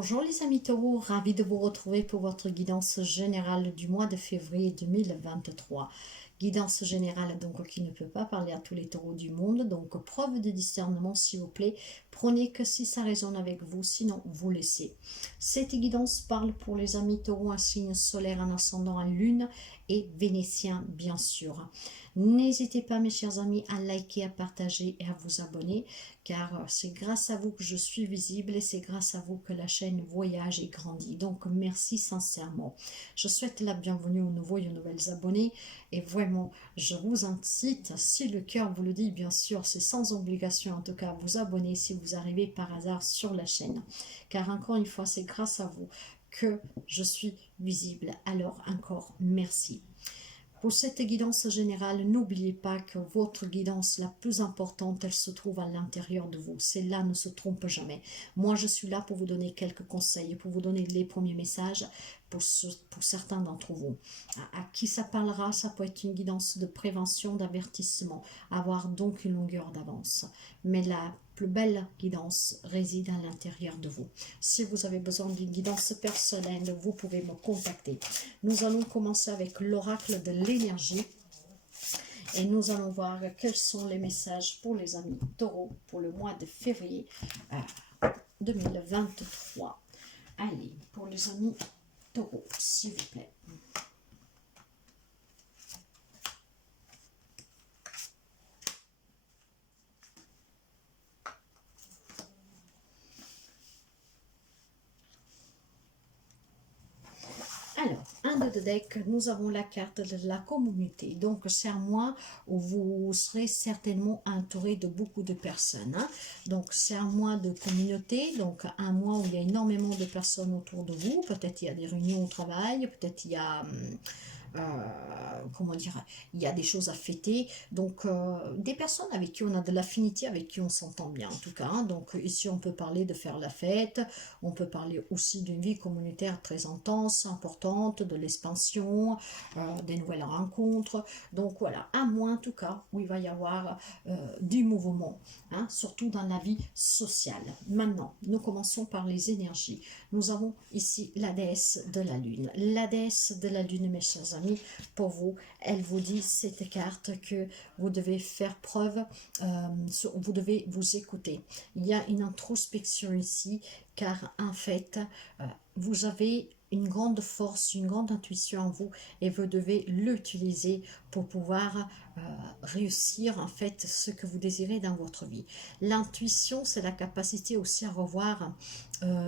Bonjour les amis taureaux, ravi de vous retrouver pour votre guidance générale du mois de février 2023. Guidance générale donc qui ne peut pas parler à tous les taureaux du monde, donc preuve de discernement s'il vous plaît, prenez que si ça résonne avec vous, sinon vous laissez. Cette guidance parle pour les amis taureaux, un signe solaire, un ascendant à lune et vénitien bien sûr. N'hésitez pas mes chers amis à liker, à partager et à vous abonner car c'est grâce à vous que je suis visible et c'est grâce à vous que la chaîne voyage et grandit. Donc merci sincèrement. Je souhaite la bienvenue aux nouveaux et aux nouvelles abonnés et vraiment je vous incite, si le cœur vous le dit bien sûr, c'est sans obligation en tout cas à vous abonner si vous arrivez par hasard sur la chaîne. Car encore une fois c'est grâce à vous que je suis visible. Alors encore merci. Pour cette guidance générale, n'oubliez pas que votre guidance la plus importante, elle se trouve à l'intérieur de vous. Celle-là ne se trompe jamais. Moi, je suis là pour vous donner quelques conseils, pour vous donner les premiers messages pour certains d'entre vous. À qui ça parlera? Ça peut être une guidance de prévention, d'avertissement, avoir donc une longueur d'avance. Mais la plus belle guidance réside à l'intérieur de vous. Si vous avez besoin d'une guidance personnelle, vous pouvez me contacter. Nous allons commencer avec l'oracle de l'énergie et nous allons voir quels sont les messages pour les amis taureaux pour le mois de février 2023. Allez, pour les amis taureaux, s'il vous plaît. Alors, un de deux decks, nous avons la carte de la communauté. Donc, c'est un mois où vous serez certainement entouré de beaucoup de personnes. Hein. Donc, c'est un mois de communauté. Donc, un mois où il y a énormément de personnes autour de vous. Peut-être il y a des réunions au travail. Peut-être il y a... comment dire, il y a des choses à fêter, donc des personnes avec qui on a de l'affinité, avec qui on s'entend bien en tout cas, hein. Donc ici on peut parler de faire la fête, on peut parler aussi d'une vie communautaire très intense, importante, de l'expansion, des nouvelles rencontres, donc voilà, un mois en tout cas où il va y avoir du mouvement, hein, surtout dans la vie sociale. Maintenant, nous commençons par les énergies. Nous avons ici la déesse de la lune. La déesse de la lune, mes chers amis, pour vous, elle vous dit cette carte que vous devez faire preuve, vous devez vous écouter. Il y a une introspection ici, car en fait, vous avez une grande force, une grande intuition en vous et vous devez l'utiliser pour pouvoir réussir en fait ce que vous désirez dans votre vie. L'intuition, c'est la capacité aussi à revoir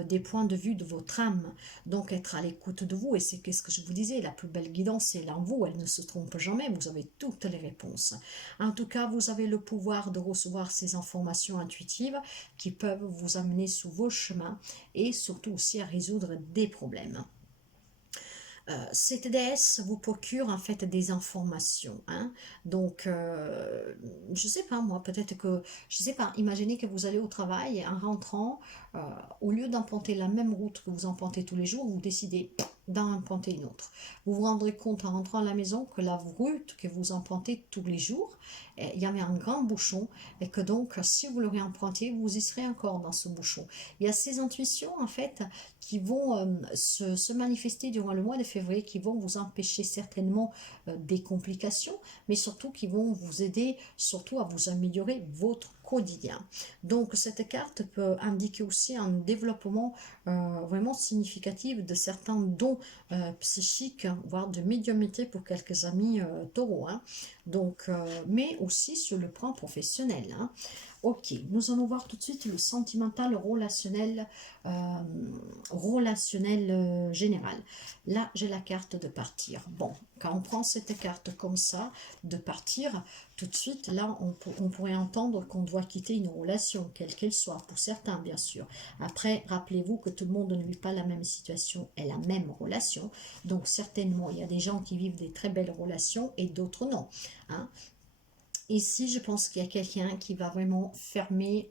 des points de vue de votre âme, donc être à l'écoute de vous, et c'est ce que je vous disais, la plus belle guidance c'est en vous, elle ne se trompe jamais, vous avez toutes les réponses. En tout cas, vous avez le pouvoir de recevoir ces informations intuitives qui peuvent vous amener sur vos chemins et surtout aussi à résoudre des problèmes. Cette déesse vous procure en fait des informations, hein. Donc je sais pas moi, peut-être que, je sais pas, imaginez que vous allez au travail et en rentrant, au lieu d'emprunter la même route que vous empruntez tous les jours, vous décidez d'emprunter une autre. Vous vous rendrez compte en rentrant à la maison que la route que vous empruntez tous les jours, il y avait un grand bouchon et que donc si vous le réempruntez, vous y serez encore dans ce bouchon. Il y a ces intuitions en fait qui vont se manifester durant le mois de février, qui vont vous empêcher certainement des complications, mais surtout qui vont vous aider surtout à vous améliorer votre quotidien. Donc cette carte peut indiquer aussi un développement vraiment significatif de certains dons psychiques, voire de médiumnité pour quelques amis taureaux, hein. Donc, mais aussi sur le plan professionnel, hein. Ok, nous allons voir tout de suite le sentimental relationnel général. Là, j'ai la carte de partir. Bon, quand on prend cette carte comme ça, de partir, tout de suite, là, on pourrait entendre qu'on doit quitter une relation, quelle qu'elle soit, pour certains, bien sûr. Après, rappelez-vous que tout le monde ne vit pas la même situation et la même relation. Donc, certainement, il y a des gens qui vivent des très belles relations et d'autres non, hein. Ici, je pense qu'il y a quelqu'un qui va vraiment fermer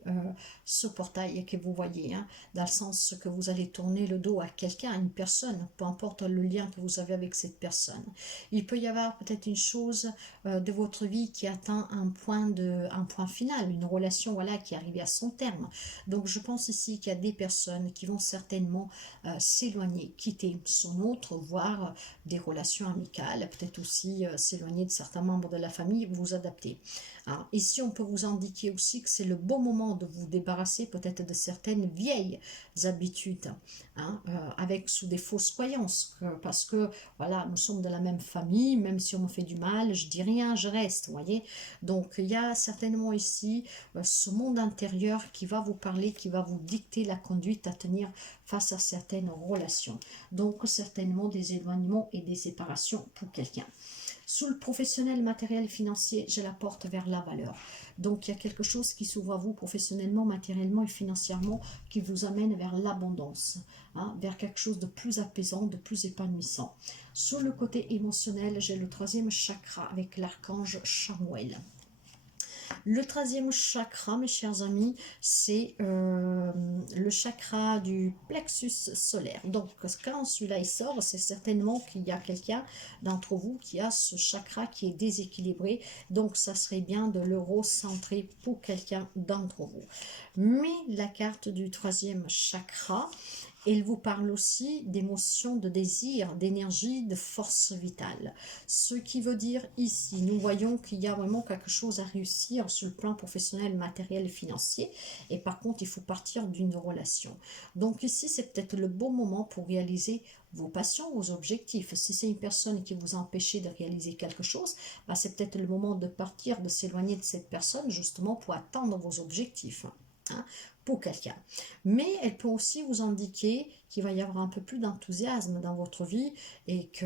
ce portail que vous voyez, hein, dans le sens que vous allez tourner le dos à quelqu'un, à une personne, peu importe le lien que vous avez avec cette personne. Il peut y avoir peut-être une chose de votre vie qui atteint un point final, une relation voilà, qui est arrivée à son terme. Donc, je pense ici qu'il y a des personnes qui vont certainement s'éloigner, quitter son autre, voire des relations amicales, peut-être aussi s'éloigner de certains membres de la famille, vous adapter. Alors, ici, on peut vous indiquer aussi que c'est le bon moment de vous débarrasser peut-être de certaines vieilles habitudes, hein, avec sous des fausses croyances, parce que voilà, nous sommes de la même famille, même si on me fait du mal, je dis rien, je reste, vous voyez. Donc, il y a certainement ici ce monde intérieur qui va vous parler, qui va vous dicter la conduite à tenir face à certaines relations. Donc, certainement des éloignements et des séparations pour quelqu'un. Sous le professionnel, matériel, financier, je la porte vers la valeur. Donc, il y a quelque chose qui s'ouvre à vous professionnellement, matériellement et financièrement qui vous amène vers l'abondance, hein, vers quelque chose de plus apaisant, de plus épanouissant. Sous le côté émotionnel, j'ai le troisième chakra avec l'archange Chamuel. Le troisième chakra, mes chers amis, c'est le chakra du plexus solaire. Donc, quand celui-là il sort, c'est certainement qu'il y a quelqu'un d'entre vous qui a ce chakra qui est déséquilibré. Donc, ça serait bien de le recentrer pour quelqu'un d'entre vous. Mais la carte du troisième chakra, il vous parle aussi d'émotions, de désir, d'énergie, de force vitale. Ce qui veut dire ici, nous voyons qu'il y a vraiment quelque chose à réussir sur le plan professionnel, matériel et financier. Et par contre, il faut partir d'une relation. Donc ici, c'est peut-être le bon moment pour réaliser vos passions, vos objectifs. Si c'est une personne qui vous a empêché de réaliser quelque chose, bah, c'est peut-être le moment de partir, de s'éloigner de cette personne justement pour atteindre vos objectifs. Hein, pour quelqu'un. Mais elle peut aussi vous indiquer qu'il va y avoir un peu plus d'enthousiasme dans votre vie et que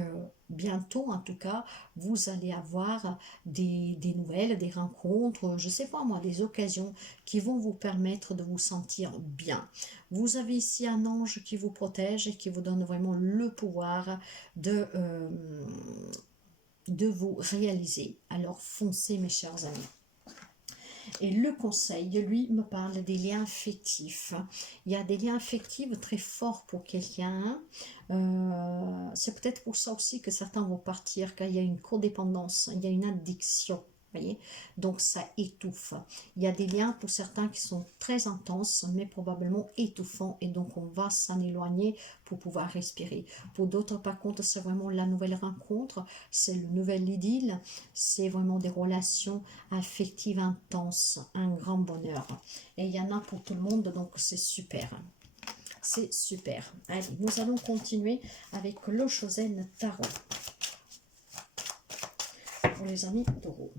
bientôt, en tout cas, vous allez avoir des nouvelles, des rencontres, je sais pas moi, des occasions qui vont vous permettre de vous sentir bien. Vous avez ici un ange qui vous protège et qui vous donne vraiment le pouvoir de vous réaliser. Alors foncez mes chers amis. Et le conseil, lui, me parle des liens affectifs. Il y a des liens affectifs très forts pour quelqu'un. C'est peut-être pour ça aussi que certains vont partir, car il y a une codépendance, il y a une addiction. Voyez, donc ça étouffe. Il y a des liens pour certains qui sont très intenses, mais probablement étouffants, et donc on va s'en éloigner pour pouvoir respirer. Pour d'autres, par contre, c'est vraiment la nouvelle rencontre, c'est le nouvel idylle, c'est vraiment des relations affectives intenses, un grand bonheur. Et il y en a pour tout le monde, donc c'est super. C'est super. Allez, nous allons continuer avec le Chosen Tarot. Pour les amis taureaux.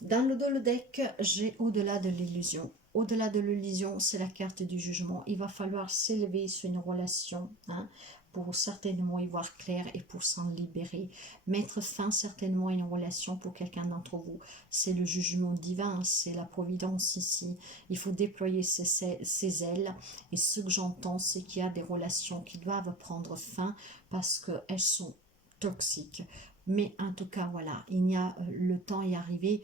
Dans le dos le deck, j'ai au-delà de l'illusion. Au-delà de l'illusion, c'est la carte du jugement. Il va falloir s'élever sur une relation, hein, pour certainement y voir clair et pour s'en libérer. Mettre fin certainement à une relation pour quelqu'un d'entre vous. C'est le jugement divin, c'est la providence ici. Il faut déployer ses ailes. Et ce que j'entends, c'est qu'il y a des relations qui doivent prendre fin parce qu'elles sont toxiques. Mais en tout cas, voilà, il y a le temps est arrivé,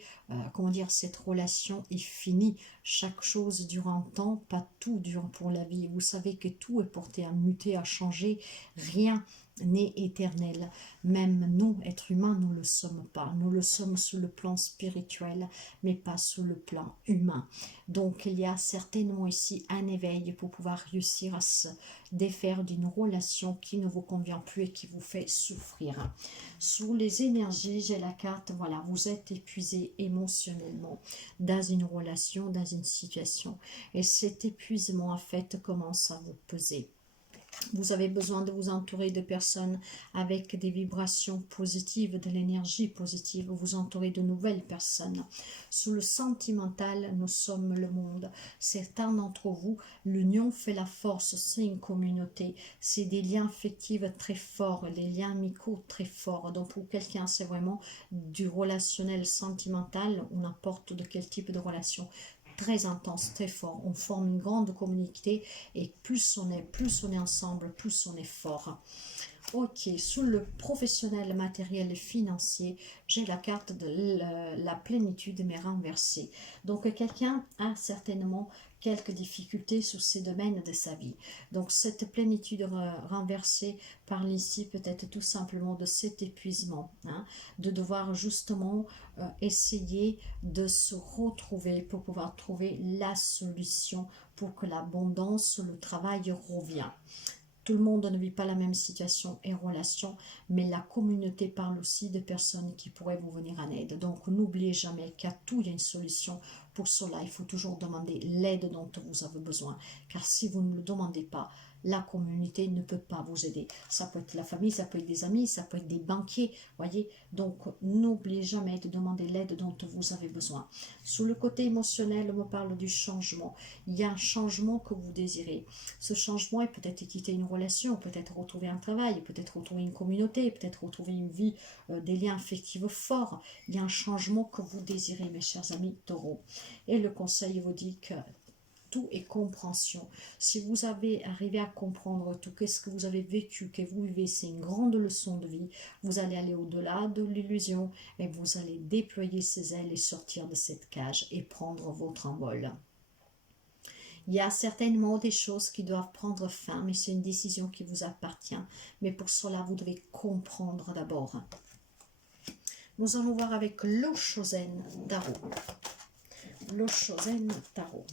comment dire, cette relation est finie. Chaque chose dure un temps, pas tout dure pour la vie. Vous savez que tout est porté à muter, à changer. Rien n'est éternel. Même nous, êtres humains, nous ne le sommes pas. Nous le sommes sous le plan spirituel, mais pas sous le plan humain. Donc, il y a certainement ici un éveil pour pouvoir réussir à se défaire d'une relation qui ne vous convient plus et qui vous fait souffrir. Sous les énergies, j'ai la carte, voilà, vous êtes épuisé émotionnellement dans une relation, dans une situation. Et cet épuisement, en fait, commence à vous peser. Vous avez besoin de vous entourer de personnes avec des vibrations positives, de l'énergie positive. Vous entourez de nouvelles personnes. Sous le sentimental, nous sommes le monde. Certains d'entre vous, l'union fait la force. C'est une communauté. C'est des liens affectifs très forts, des liens amicaux très forts. Donc pour quelqu'un, c'est vraiment du relationnel sentimental ou n'importe de quel type de relation. Très intense, très fort. On forme une grande communauté et plus on est ensemble, plus on est fort. Ok, sous le professionnel, matériel et financier, j'ai la carte de la plénitude mais renversée. Donc quelqu'un a certainement quelques difficultés sur ces domaines de sa vie. Donc cette plénitude renversée parle ici peut-être tout simplement de cet épuisement, hein, de devoir justement essayer de se retrouver pour pouvoir trouver la solution pour que l'abondance, le travail revient. Tout le monde ne vit pas la même situation et relation, mais la communauté parle aussi de personnes qui pourraient vous venir en aide. Donc n'oubliez jamais qu'à tout, il y a une solution. Pour cela, il faut toujours demander l'aide dont vous avez besoin. Car si vous ne le demandez pas, la communauté ne peut pas vous aider. Ça peut être la famille, ça peut être des amis, ça peut être des banquiers, voyez. Donc n'oubliez jamais de demander l'aide dont vous avez besoin. Sous le côté émotionnel, on me parle du changement. Il y a un changement que vous désirez. Ce changement est peut-être quitter une relation, peut-être retrouver un travail, peut-être retrouver une communauté, peut-être retrouver une vie, des liens affectifs forts. Il y a un changement que vous désirez, mes chers amis taureaux. Et le conseil vous dit que tout est compréhension. Si vous avez arrivé à comprendre tout, qu'est-ce que vous avez vécu, que vous vivez, c'est une grande leçon de vie. Vous allez aller au-delà de l'illusion et vous allez déployer ses ailes et sortir de cette cage et prendre votre envol. Il y a certainement des choses qui doivent prendre fin, mais c'est une décision qui vous appartient. Mais pour cela, vous devez comprendre d'abord. Nous allons voir avec l'Oshozen Tarot. L'Oshozen Tarot.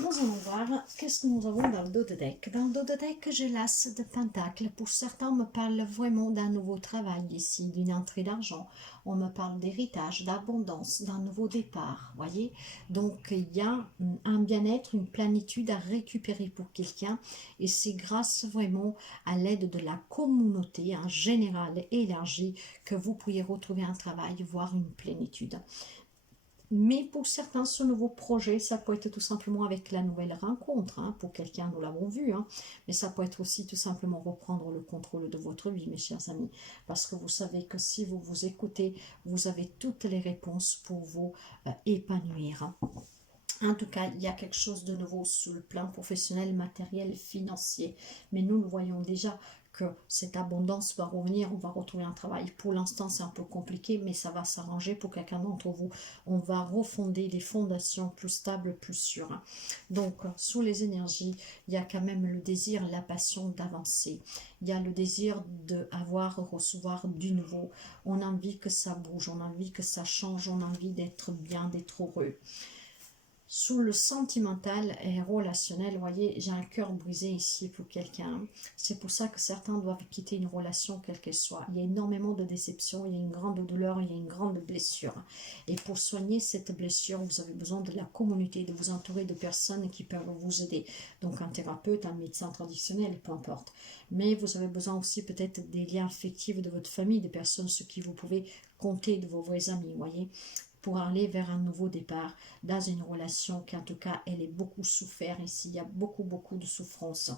Nous allons voir qu'est-ce que nous avons dans le dos de deck. Dans le dos de deck, j'ai l'as de Pentacle. Pour certains, on me parle vraiment d'un nouveau travail ici, d'une entrée d'argent. On me parle d'héritage, d'abondance, d'un nouveau départ, voyez. Donc, il y a un bien-être, une plénitude à récupérer pour quelqu'un. Et c'est grâce vraiment à l'aide de la communauté générale et élargie que vous pourriez retrouver un travail, voire une plénitude. Mais pour certains, ce nouveau projet, ça peut être tout simplement avec la nouvelle rencontre. Pour quelqu'un, nous l'avons vu. Mais ça peut être aussi tout simplement reprendre le contrôle de votre vie, mes chers amis. Parce que vous savez que si vous vous écoutez, vous avez toutes les réponses pour vous épanouir. En tout cas, il y a quelque chose de nouveau sur le plan professionnel, matériel, financier. Mais nous le voyons déjà que cette abondance va revenir, on va retrouver un travail. Pour l'instant, c'est un peu compliqué, mais ça va s'arranger pour quelqu'un d'entre vous. On va refonder des fondations plus stables, plus sûres. Donc, sous les énergies, il y a quand même le désir, la passion d'avancer. Il y a le désir d'avoir, recevoir du nouveau. On a envie que ça bouge, on a envie que ça change, on a envie d'être bien, d'être heureux. Sous le sentimental et relationnel, vous voyez, j'ai un cœur brisé ici pour quelqu'un. C'est pour ça que certains doivent quitter une relation, quelle qu'elle soit. Il y a énormément de déception, il y a une grande douleur, il y a une grande blessure. Et pour soigner cette blessure, vous avez besoin de la communauté, de vous entourer de personnes qui peuvent vous aider. Donc un thérapeute, un médecin traditionnel, peu importe. Mais vous avez besoin aussi peut-être des liens affectifs de votre famille, des personnes sur qui vous pouvez compter, de vos vrais amis, vous voyez, pour aller vers un nouveau départ dans une relation qui en tout cas elle est beaucoup souffert ici, il y a beaucoup de souffrance.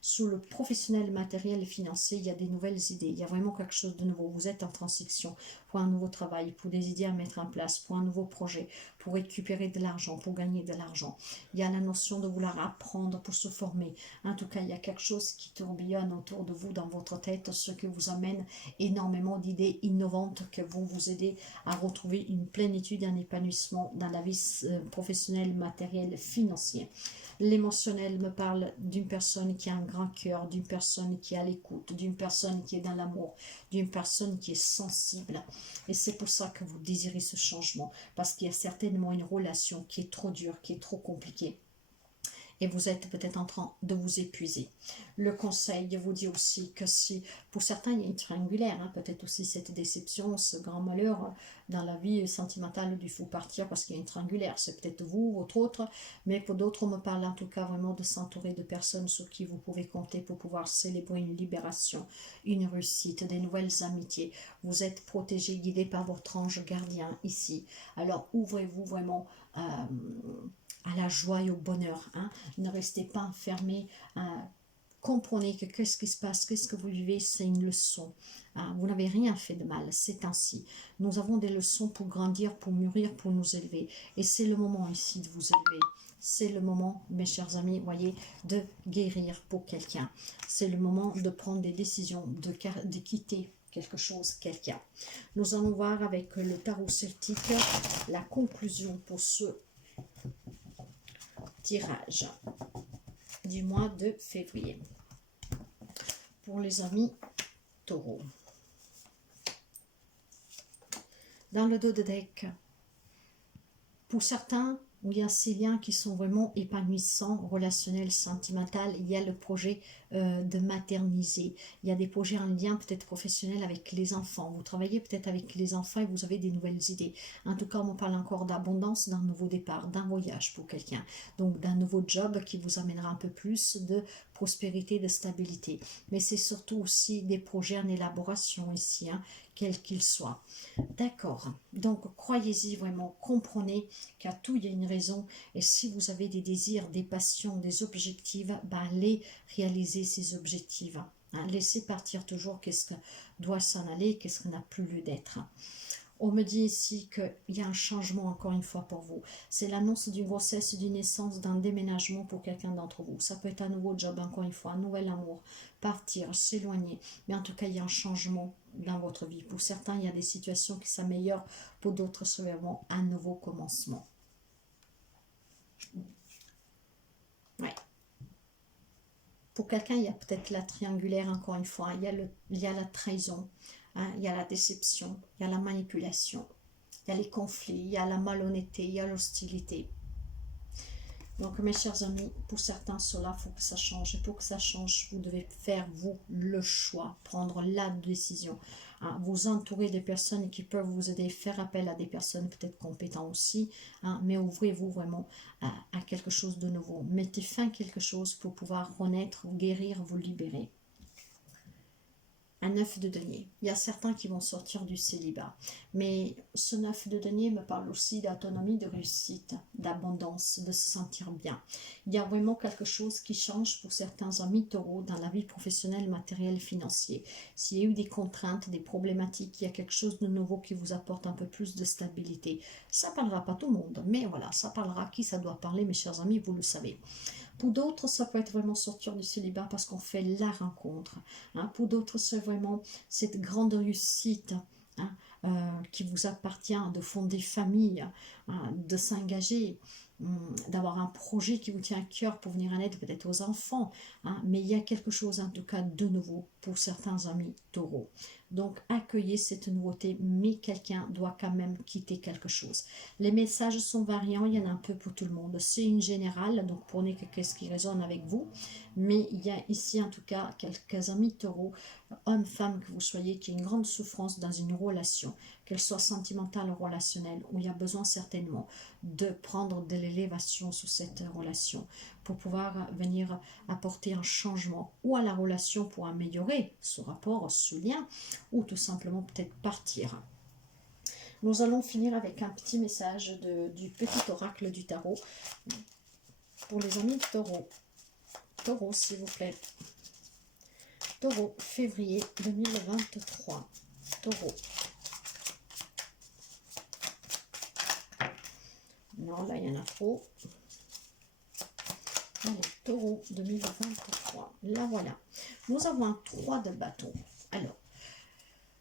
Sous le professionnel, matériel et financier, il y a des nouvelles idées, il y a vraiment quelque chose de nouveau, vous êtes en transition pour un nouveau travail, pour des idées à mettre en place, pour un nouveau projet, pour récupérer de l'argent, pour gagner de l'argent. Il y a la notion de vouloir apprendre pour se former. En tout cas, il y a quelque chose qui tourbillonne autour de vous dans votre tête, ce qui vous amène énormément d'idées innovantes qui vont vous aider à retrouver une plénitude, un épanouissement dans la vie professionnelle, matérielle, financière. L'émotionnel me parle d'une personne qui a un grand cœur, d'une personne qui est à l'écoute, d'une personne qui est dans l'amour, d'une personne qui est sensible. Et c'est pour ça que vous désirez ce changement, parce qu'il y a certainement une relation qui est trop dure, qui est trop compliquée. Et vous êtes peut-être en train de vous épuiser. Le conseil vous dit aussi que si, pour certains, il y a une triangulaire, hein, peut-être aussi cette déception, ce grand malheur dans la vie sentimentale du fou partir parce qu'il y a une triangulaire. C'est peut-être vous, votre autre, mais pour d'autres, on me parle en tout cas vraiment de s'entourer de personnes sur qui vous pouvez compter pour pouvoir célébrer une libération, une réussite, des nouvelles amitiés. Vous êtes protégé, guidé par votre ange gardien ici. Alors ouvrez-vous vraiment à la joie et au bonheur. Hein. Ne restez pas enfermé. Comprenez que qu'est-ce qui se passe, qu'est-ce que vous vivez, c'est une leçon. Vous n'avez rien fait de mal, c'est ainsi. Nous avons des leçons pour grandir, pour mûrir, pour nous élever. Et c'est le moment ici de vous élever. C'est le moment, mes chers amis, voyez, de guérir pour quelqu'un. C'est le moment de prendre des décisions, de quitter quelque chose, quelqu'un. Nous allons voir avec le tarot celtique la conclusion pour ce tirage du mois de février pour les amis taureaux. Dans le dos de deck, pour certains, il y a ces liens qui sont vraiment épanouissants, relationnels, sentimentaux. Il y a le projet de materniser. Il y a des projets en lien peut-être professionnels avec les enfants. Vous travaillez peut-être avec les enfants et vous avez des nouvelles idées. En tout cas, on parle encore d'abondance, d'un nouveau départ, d'un voyage pour quelqu'un. Donc, d'un nouveau job qui vous amènera un peu plus de prospérité, de stabilité. Mais c'est surtout aussi des projets en élaboration ici, hein, quels qu'ils soient. D'accord. Donc, croyez-y vraiment, comprenez qu'à tout, il y a une raison. Et si vous avez des désirs, des passions, des objectifs, ben, allez réaliser ces objectifs. Hein. Laissez partir toujours qu'est-ce que doit s'en aller, qu'est-ce qui n'a plus lieu d'être. On me dit ici qu'il y a un changement encore une fois pour vous. C'est l'annonce d'une grossesse, d'une naissance, d'un déménagement pour quelqu'un d'entre vous. Ça peut être un nouveau job, encore une fois, un nouvel amour, partir, s'éloigner. Mais en tout cas, il y a un changement dans votre vie. Pour certains, il y a des situations qui s'améliorent. Pour d'autres, c'est vraiment un nouveau commencement. Ouais. Pour quelqu'un, il y a peut-être la triangulaire, encore une fois. Il y a la trahison. Hein, il y a la déception, il y a la manipulation, il y a les conflits, il y a la malhonnêteté, il y a l'hostilité. Donc, mes chers amis, pour certains, cela, il faut que ça change. Et pour que ça change, vous devez faire, vous, le choix, prendre la décision. Hein, vous entourer des personnes qui peuvent vous aider, faire appel à des personnes peut-être compétentes aussi, hein, mais ouvrez-vous vraiment à quelque chose de nouveau. Mettez fin à quelque chose pour pouvoir renaître, guérir, vous libérer. Un 9 de denier. Il y a certains qui vont sortir du célibat. Mais ce 9 de denier me parle aussi d'autonomie, de réussite, d'abondance, de se sentir bien. Il y a vraiment quelque chose qui change pour certains amis taureaux dans la vie professionnelle, matérielle, financière. S'il y a eu des contraintes, des problématiques, il y a quelque chose de nouveau qui vous apporte un peu plus de stabilité. Ça ne parlera pas tout le monde, mais voilà, ça parlera à qui ça doit parler, mes chers amis, vous le savez. Pour d'autres, ça peut être vraiment sortir du célibat parce qu'on fait la rencontre. Hein. Pour d'autres, c'est vraiment cette grande réussite, hein, qui vous appartient, de fonder famille, hein, de s'engager, d'avoir un projet qui vous tient à cœur pour venir en aide peut-être aux enfants. Hein. Mais il y a quelque chose en tout cas de nouveau pour certains amis taureaux. Donc accueillez cette nouveauté, mais quelqu'un doit quand même quitter quelque chose. Les messages sont variants, il y en a un peu pour tout le monde. C'est une générale, donc prenez qu'est-ce qui résonne avec vous. Mais il y a ici en tout cas quelques amis taureaux, hommes, femmes que vous soyez, qui ont une grande souffrance dans une relation, qu'elle soit sentimentale ou relationnelle, où il y a besoin certainement de prendre de l'élévation sous cette relation pour pouvoir venir apporter un changement ou à la relation pour améliorer ce rapport, ce lien, ou tout simplement peut-être partir. Nous allons finir avec un petit message du petit oracle du tarot pour les amis taureaux. Taureau, s'il vous plaît. Taureau, février 2023. Taureau. Non, là, il y en a trop. Allez, Taureau 2023. Là, voilà. Nous avons un 3 de bâton. Alors,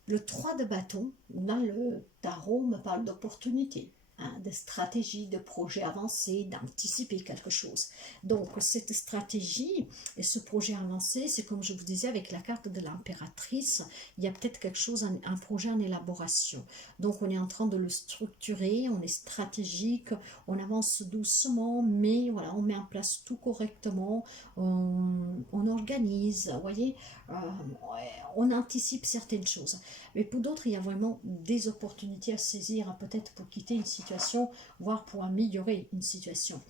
le 3 de bâton, dans le tarot, me parle d'opportunité. Hein, hein, de stratégie, de projet avancé, d'anticiper quelque chose. Donc cette stratégie et ce projet avancé, c'est comme je vous disais avec la carte de l'impératrice, il y a peut-être quelque chose, un projet en élaboration. Donc on est en train de le structurer, on est stratégique, on avance doucement, mais voilà, on met en place tout correctement, on organise, vous voyez, euh, on anticipe certaines choses. Mais pour d'autres, il y a vraiment des opportunités à saisir, hein, peut-être pour quitter une situation, voire pour améliorer une situation.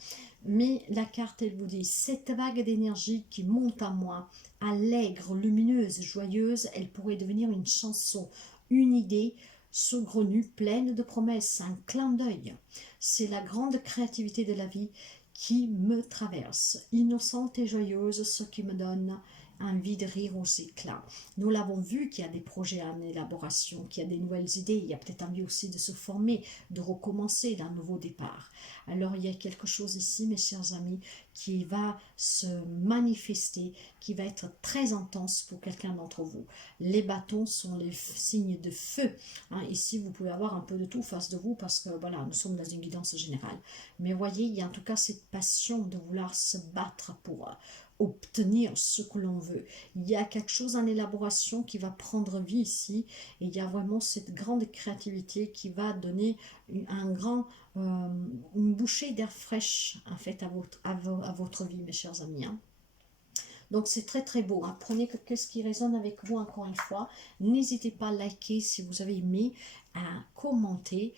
Mais la carte, elle vous dit, cette vague d'énergie qui monte à moi, allègre, lumineuse, joyeuse, elle pourrait devenir une chanson, une idée saugrenue, pleine de promesses, un clin d'œil. C'est la grande créativité de la vie qui me traverse, innocente et joyeuse, ce qui me donne envie de rire aux éclats. Nous l'avons vu qu'il y a des projets en élaboration, qu'il y a des nouvelles idées, il y a peut-être envie aussi de se former, de recommencer d'un nouveau départ. Alors il y a quelque chose ici, mes chers amis, qui va se manifester, qui va être très intense pour quelqu'un d'entre vous. Les bâtons sont les signes de feu. Hein, ici, vous pouvez avoir un peu de tout face de vous parce que voilà, nous sommes dans une guidance générale. Mais voyez, il y a en tout cas cette passion de vouloir se battre pour obtenir ce que l'on veut. Il y a quelque chose en élaboration qui va prendre vie ici et il y a vraiment cette grande créativité qui va donner une bouchée d'air fraîche en fait à votre vie, mes chers amis. Hein. Donc c'est très très beau. Hein. Prenez ce qui résonne avec vous encore une fois. N'hésitez pas à liker si vous avez aimé, à commenter.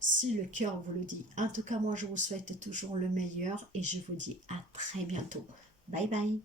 Si le cœur vous le dit. En tout cas, moi, je vous souhaite toujours le meilleur et je vous dis à très bientôt. Bye bye.